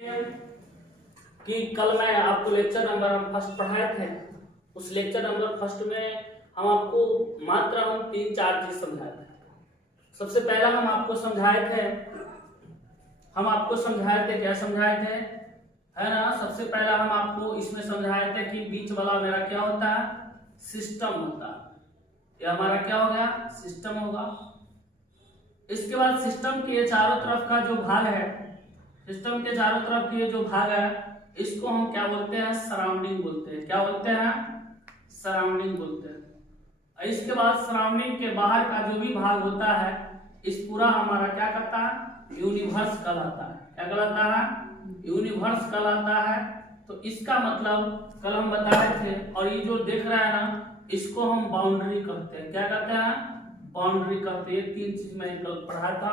कि कल मैं आपको लेक्चर नंबर हम फर्स्ट पढ़ाए थे। उस लेक्चर नंबर फर्स्ट में हम आपको मात्र हम 3-4 चीज समझाए थे। सबसे पहला हम आपको समझाए थे क्या समझाए थे, है ना। सबसे पहला हम आपको इसमें समझाए थे कि बीच वाला मेरा क्या होता है, सिस्टम होता है। ये हमारा क्या हो गया, सिस्टम होगा। इसके बाद सिस्टम के चारों तरफ का जो भाग है, सिस्टम के चारों तरफ के जो भाग है, इसको हम क्या बोलते हैं, सराउंडिंग बोलते हैं। क्या बोलते हैं, सराउंडिंग बोलते हैं। इसके बाद सराउंडिंग के बाहर का जो भी भाग होता है, इस पूरा हमारा क्या करता है, यूनिवर्स कहलाता है। क्या कहलाता है, यूनिवर्स कहलाता है। तो इसका मतलब कल हम बताए थे, और ये जो देख रहा है ना, इसको हम बाउंड्री कहते हैं। क्या कहते हैं, बाउंड्री कहते हैं। 3 चीज मैंने कल पढ़ा था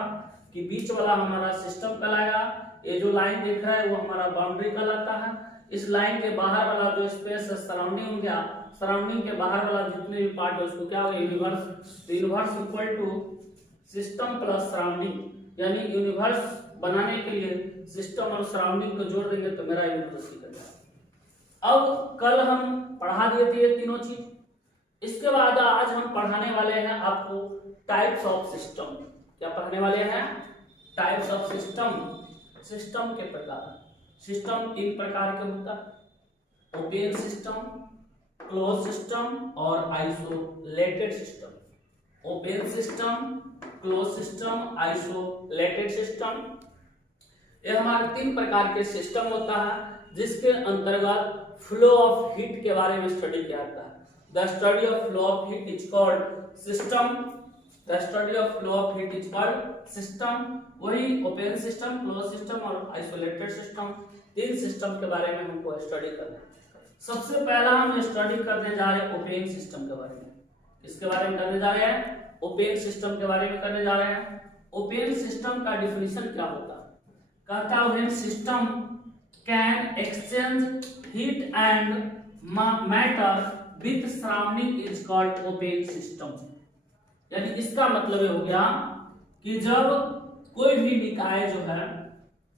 कि बीच वाला हमारा सिस्टम कहलाएगा, ये जो लाइन दिख रहा है वो हमारा बाउंड्री कहलाता है। इस लाइन के बाहर वाला जो स्पेस है, सराउंडिंग हो गया। सराउंडिंग के बाहर वाला जितने भी पार्ट है उसको क्या होगा, universe. Universe equal to system plus surrounding, यानी यूनिवर्स बनाने के लिए सिस्टम और सराउंडिंग को जोड़ देंगे तो मेरा यूनिवर्स निकल जाएगा। अब कल हम पढ़ा दिए थे ये तीनों चीज। इसके बाद आज हम पढ़ाने वाले हैं आपको टाइप्स ऑफ सिस्टम। क्या पढ़ाने वाले हैं, टाइप्स ऑफ सिस्टम। सिस्टम के प्रकार। सिस्टम 3 प्रकार के होता है, ओपन सिस्टम, क्लोज सिस्टम और isolated system. Open system, close system, isolated system, ये हमारे 3 प्रकार के सिस्टम होता है, जिसके अंतर्गत फ्लो ऑफ हीट के बारे में स्टडी किया जाता है। The study of flow of heat is called system. The study of flow of heat is called system. वही ओपन सिस्टम, क्लोज सिस्टम और आइसोलेटेड सिस्टम, 3 सिस्टम के बारे में हमको स्टडी करना है। सबसे पहला हम स्टडी करने जा रहे हैं ओपन सिस्टम के बारे में। किसके बारे में करने जा रहे हैं, ओपन सिस्टम के बारे में करने जा रहे हैं। ओपन सिस्टम का डिफिनीशन क्या होता है, कहता है system can exchange heat and matter with surrounding is called open system. यानी इसका मतलब ये हो गया कि जब कोई भी निकाय जो है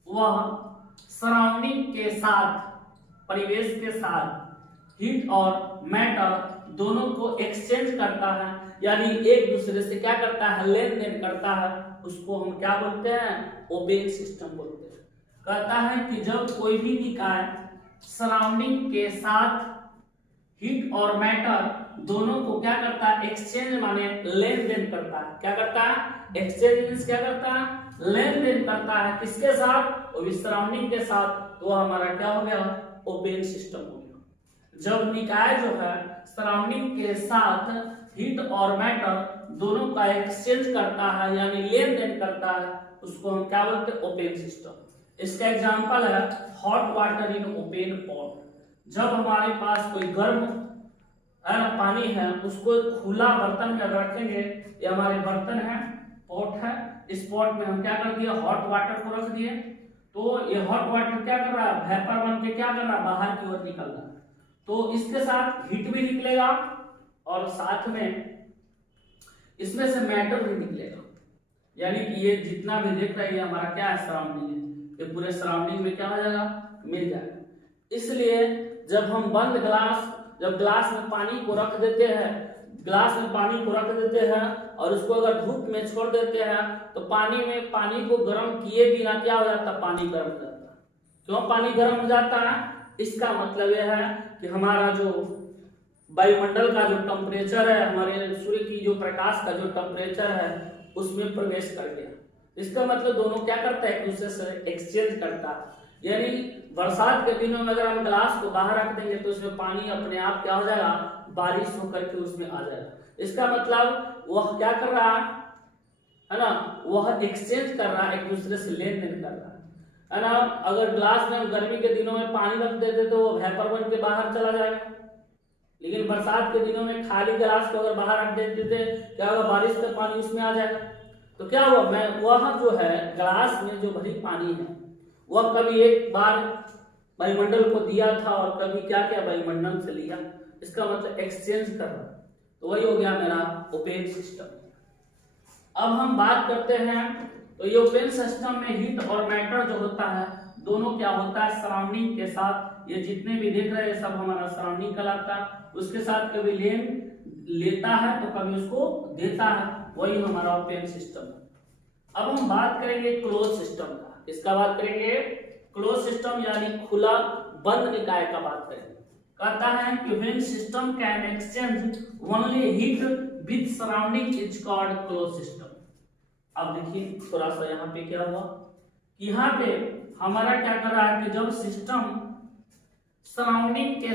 वह सराउंडिंग के साथ, परिवेश के साथ हीट और मैटर दोनों को एक्सचेंज करता है, यानी एक दूसरे से क्या करता है, लेन देन करता है, उसको हम क्या बोलते हैं, ओपन सिस्टम बोलते हैं। कहता है कि जब कोई भी निकाय सराउंडिंग के साथ हीट और मैटर दोनों को क्या करता है, एक्सचेंज माने लेन देन करता है। क्या करता है, एक्सचेंज मींस क्या करता है, लेन देन करता है। किसके साथ, वो सराउंडिंग के साथ। तो हमारा क्या हो गया, ओपन सिस्टम हो गया। जब निकाय जो है सराउंडिंग के साथ हीट और मैटर दोनों का एक्सचेंज करता है, यानी लेन देन करता है, उसको हम क्या बोलते हैं, ओपन सिस्टम। इसका एग्जांपल है hot water in open pot. जब हमारे पास कोई गर्म है ना पानी है, उसको खुला बर्तन में अगर रखेंगे, ये हमारे बर्तन है, पॉट है, इस पॉट में हम क्या कर दिए, हॉट वाटर को रख दिए। तो ये हॉट वाटर क्या कर रहा है, वेपर बन के क्या कर रहा है, बाहर की ओर निकल रहा है। तो इसके साथ हीट भी निकलेगा और साथ में इसमें से मैटर भी निकलेगा। यानी कि ये जितना भी देख रहा है ये हमारा क्या है, सराउंडिंग है। ये पूरे सराउंडिंग में क्या हो जाएगा, मिल जाएगा। इसलिए जब हम बंद ग्लास, जब ग्लास में पानी को रख देते हैं, ग्लास में पानी को रख देते हैं और उसको अगर धूप में छोड़ देते हैं, तो पानी को गर्म किए बिना क्या हो जाता है, पानी गर्म हो जाता है। क्यों पानी गर्म हो जाता है, इसका मतलब यह है कि हमारा जो वायुमंडल का जो टेम्परेचर है, हमारे सूर्य की जो प्रकाश का जो टेम्परेचर है, उसमें प्रवेश कर गया। इसका मतलब दोनों क्या करता है, एक दूसरे से एक्सचेंज करता है। यानी बरसात के दिनों में अगर हम ग्लास को बाहर रख देंगे तो उसमें पानी अपने आप क्या हो जाएगा, बारिश होकर के उसमें आ जाएगा। इसका मतलब वह क्या कर रहा है ना, वह एक्सचेंज कर रहा है, एक दूसरे से लेन देन कर रहा है ना। अगर ग्लास में गर्मी के दिनों में पानी रख देते तो वो वेपर बन के बाहर चला जाएगा, लेकिन बरसात के दिनों में खाली ग्लास को अगर बाहर रख देते थे, क्या होगा, बारिश का पानी उसमें आ जाएगा। तो क्या हुआ, वह जो है ग्लास में जो भरी पानी है, वह कभी एक बार वायुमंडल को दिया था और कभी क्या किया, वायुमंडल से लिया। इसका मतलब एक्सचेंज कर रहा। तो वही हो गया मेरा ओपन सिस्टम। अब हम बात करते हैं, तो ये ओपन सिस्टम में हीट और मैटर जो होता है दोनों क्या होता है सराउंडिंग के साथ, ये जितने भी देख रहे हैं सब हमारा सराउंडिंग कहलाता है, उसके साथ कभी लेता है तो कभी उसको देता है, वही हमारा ओपन सिस्टम है। अब हम बात करेंगे क्लोज सिस्टम का। इसका बात करेंगे क्लोज सिस्टम यानी खुला बंद निकाय का बात करेंगे। कहता है कि when system can exchange only heat with surrounding is called close system. अब देखिए थोड़ा सा यहाँ पे क्या हुआ, यहाँ पे हमारा क्या कर रहा है कि जब सिस्टम सराउंडिंग के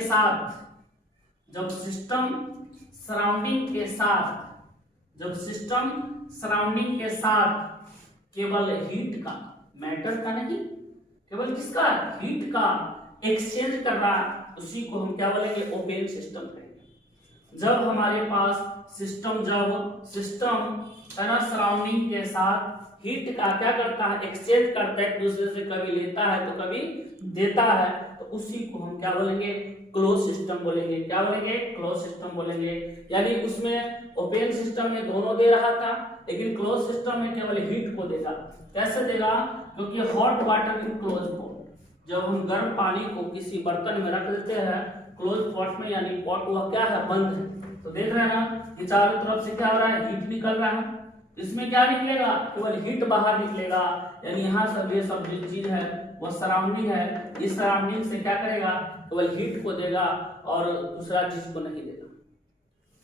साथ केवल हीट का, मैटर का नहीं, केवल किसका, हीट का एक्सचेंज कर रहा है, उसी को हम क्या बोलेंगे, ओपन सिस्टम कहेंगे। जब हमारे पास सिस्टम है ना सराउंडिंग के साथ हीट का क्या करता है, एक्सचेंज करता है, एक दूसरे से कभी लेता है तो कभी देता है, तो उसी को हम क्या बोलेंगे, क्लोज सिस्टम बोलेंगे। क्या बोलेंगे, क्लोज सिस्टम बोलेंगे। यानी उसमें ओपन सिस्टम में दोनों दे रहा था, लेकिन क्लोज सिस्टम में केवल हीट को देगा। कैसे देगा, क्योंकि hot water in close pot, जब हम गर्म पानी को किसी बर्तन में रख देते हैं क्लोज पॉट में, यानी पॉट वह क्या है, बंद है, तो देख रहे हैं ना कि चारों तरफ से क्या हो रहा है, हीट निकल रहा है, इसमें क्या निकलेगा, केवल हीट बाहर निकलेगा। यानी यहाँ सब ये सब जो चीज है वो सराउंडिंग है, इस सराउंडिंग से क्या करेगा, केवल हीट को देगा और दूसरा चीज को नहीं देगा।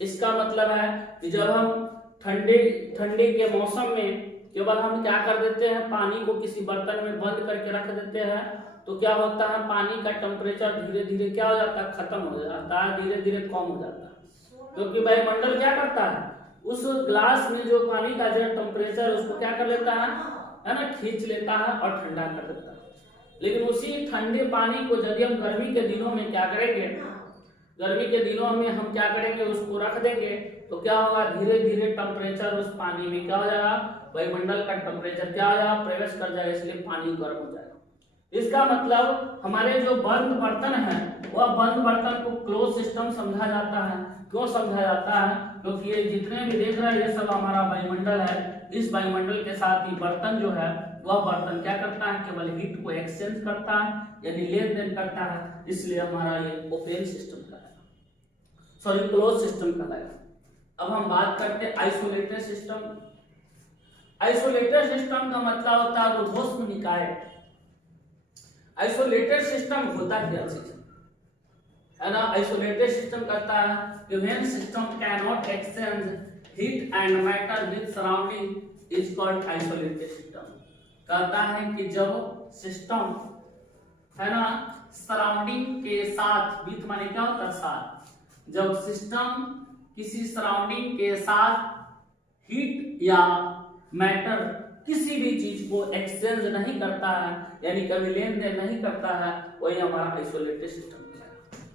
इसका मतलब है कि जब हम ठंडे के मौसम में केवल हम क्या कर देते हैं, पानी को किसी बर्तन में बंद करके रख देते हैं, तो क्या होता है, पानी का टेम्परेचर धीरे धीरे क्या हो जाता है, खत्म हो जाता है, धीरे धीरे कम हो जाता है। क्योंकि वायुमंडल क्या करता है, उस ग्लास में जो पानी का जो टेम्परेचर उसको क्या कर लेता है ना, खींच लेता है और ठंडा कर देता है। लेकिन उसी ठंडे पानी को यदि हम गर्मी के दिनों में क्या करेंगे, गर्मी के दिनों में हम क्या करेंगे, उसको रख देंगे, तो क्या होगा, धीरे धीरे टेम्परेचर उस पानी में क्या हो जाएगा, वायुमंडल का टेम्परेचर क्या हो जाएगा, प्रवेश कर जाएगा, इसलिए पानी गर्म हो जाएगा। इसका मतलब हमारे जो बंद बर्तन है, वह बंद बर्तन को क्लोज सिस्टम समझा जाता है। क्यों समझा जाता है, क्योंकि ये जितने भी देख रहे हैं ये सब हमारा वायुमंडल है, इस वायुमंडल के साथ ही बर्तन जो है वह बर्तन क्या करता है, केवल हीट को एक्सचेंज करता है, यानी लेन देन करता है, इसलिए हमारा ये ओपन सिस्टम कहलाएगा, सॉरी क्लोज सिस्टम कहलाएगा। अब हम बात करते हैं आइसोलेटेड सिस्टम। आइसोलेटेड सिस्टम का मतलब होता है रुद्धोष्म निकाय। आइसोलेटेड सिस्टम होता क्या है ना, आइसोलेटेड सिस्टम कहता है कि when system can not exchange heat and matter with surrounding is called isolated system. कहता है कि जब सिस्टम है ना सराउंडिंग के साथ, विथ माने क्या होता है, साथ, जब सिस्टम किसी सराउंडिंग के साथ हीट या मैटर किसी भी चीज को एक्सचेंज नहीं करता है, यानी कभी लेन देन नहीं करता है, वही हमारा आइसोलेटेड सिस्टम है।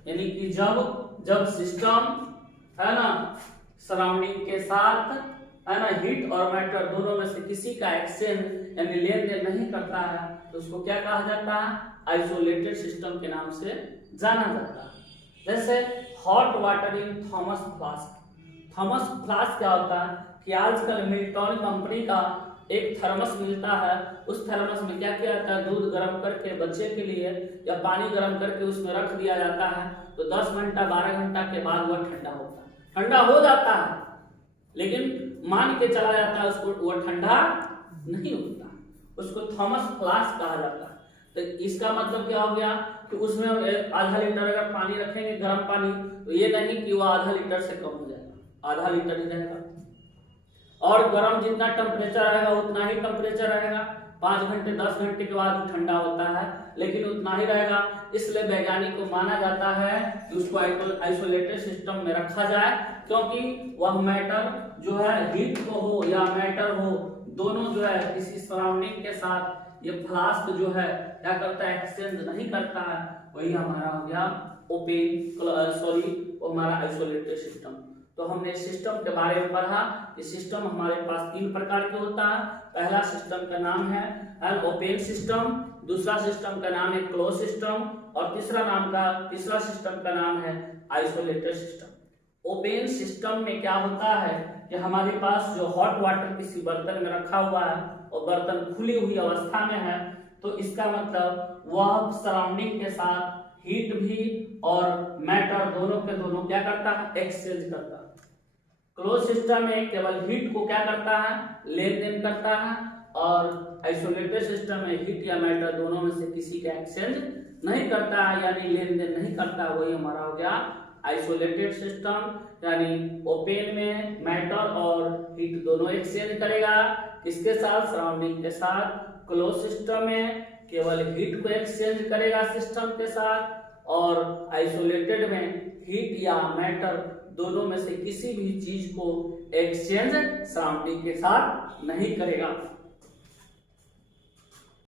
यानी कि जब सिस्टम है ना सराउंडिंग के साथ है ना हीट और मैटर दोनों में से किसी का एक्सचेंज यानी लेन देन नहीं करता है, तो उसको क्या कहा जाता है, आइसोलेटेड सिस्टम के नाम से जाना जाता है। जैसे hot water in Thomas flask. Thomas flask क्या होता है कि आजकल मिल्टन कंपनी का एक थर्मस मिलता है, उस थर्मस में क्या किया जाता है, दूध गर्म करके बच्चे के लिए या पानी गर्म करके उसमें रख दिया जाता है, तो 10 घंटा 12 घंटा के बाद वह ठंडा होता है, ठंडा हो जाता है, लेकिन मान के चला जाता है उसको, वह ठंडा नहीं होता, उसको थॉमस फ्लास्क कहा जाता है। तो इसका मतलब क्या हो गया कि उसमें आधा लीटर अगर पानी रखेंगे गर्म पानी, तो ये नहीं कि वह आधा लीटर से कम हो जाएगा, आधा लीटर ही रहेगा, और गर्म जितना टेम्परेचर रहेगा उतना ही टेम्परेचर रहेगा, 5 घंटे 10 घंटे के बाद ठंडा होता है, लेकिन उतना ही रहेगा। इसलिए वैज्ञानिक को माना जाता है कि उसको आइसोलेटेड सिस्टम में रखा जाए, क्योंकि वह मैटर जो है हीट को हो या मैटर हो, दोनों जो है किसी सराउंडिंग के साथ ये फ्लास्क जो है क्या करता है, एक्सचेंज नहीं करता है, वही हमारा हो गया हमारा आइसोलेटेड सिस्टम। तो हमने सिस्टम के बारे में पढ़ा कि सिस्टम हमारे पास 3 प्रकार के होता है। पहला सिस्टम का नाम है ओपन सिस्टम, दूसरा सिस्टम का नाम है क्लोज सिस्टम, और तीसरा सिस्टम का नाम है आइसोलेटेड सिस्टम। ओपन सिस्टम में क्या होता है कि हमारे पास जो हॉट वाटर किसी बर्तन में रखा हुआ है और बर्तन खुली हुई अवस्था में है, तो इसका मतलब वह सराउंडिंग के साथ हीट भी और मैटर दोनों के दोनों क्या करता है, एक्सचेंज करता है। क्लोज सिस्टम में केवल हीट को क्या करता है, लेन देन करता है, और आइसोलेटेड सिस्टम में हीट या मैटर दोनों में से किसी का एक्सचेंज नहीं करता है, यानी लेन देन नहीं करता। वही हमारा हो गया आइसोलेटेड सिस्टम, यानी ओपन में मैटर और हीट दोनों एक्सचेंज करेगा, किसके साथ, सराउंडिंग के साथ। क्लोज सिस्टम में केवल हीट को एक्सचेंज करेगा सिस्टम के साथ, और आइसोलेटेड में हीट या मैटर दोनों में से किसी भी चीज को एक्सचेंज सराउंडिंग के साथ नहीं करेगा।